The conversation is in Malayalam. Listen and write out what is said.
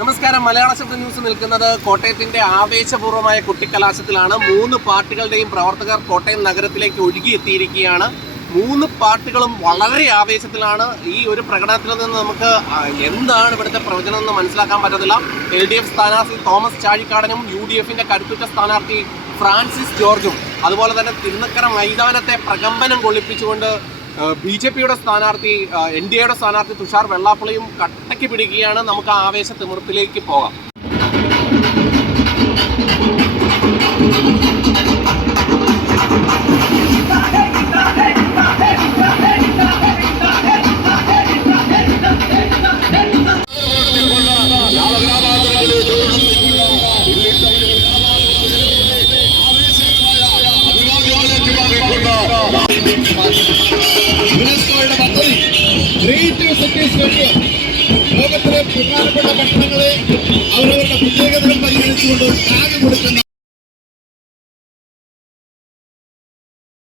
നമസ്കാരം. മലയാള ശബ്ദ ന്യൂസ് നിൽക്കുന്നത് കോട്ടയത്തിന്റെ ആവേശപൂർവ്വമായ കുട്ടിക്കലാശത്തിലാണ്. 3 പാർട്ടികളുടെയും പ്രവർത്തകർ കോട്ടയം നഗരത്തിലേക്ക് ഒഴുകിയെത്തിയിരിക്കുകയാണ്. 3 പാർട്ടികളും വളരെ ആവേശത്തിലാണ്. ഈ ഒരു പ്രകടനത്തിൽ നിന്ന് നമുക്ക് എന്താണ് ഇവിടുത്തെ പ്രവചനം എന്ന് മനസ്സിലാക്കാൻ പറ്റത്തില്ല. LDF സ്ഥാനാർത്ഥി തോമസ് ചാഴിക്കാടനും UDFന്റെ കരുത്തുറ്റ സ്ഥാനാർത്ഥി ഫ്രാൻസിസ് ജോർജും അതുപോലെ തന്നെ തിരുനക്കര മൈതാനത്തെ പ്രകമ്പനം കൊള്ളിപ്പിച്ചുകൊണ്ട് BJPയുടെ സ്ഥാനാർത്ഥി NDAയുടെ സ്ഥാനാർത്ഥി തുഷാർ വെള്ളാപ്പള്ളിയും കട്ടയ്ക്ക് പിടിക്കുകയാണ്. നമുക്ക് ആ ആവേശ തിമിർപ്പിലേക്ക് പോകാം. ലോകത്തിലെ പ്രധാനപ്പെട്ട പട്ടണങ്ങളെ അവരവരുടെ പ്രത്യേകതകൾ പരിഗണിച്ചുകൊണ്ട് ആകെ കൊടുക്കുന്ന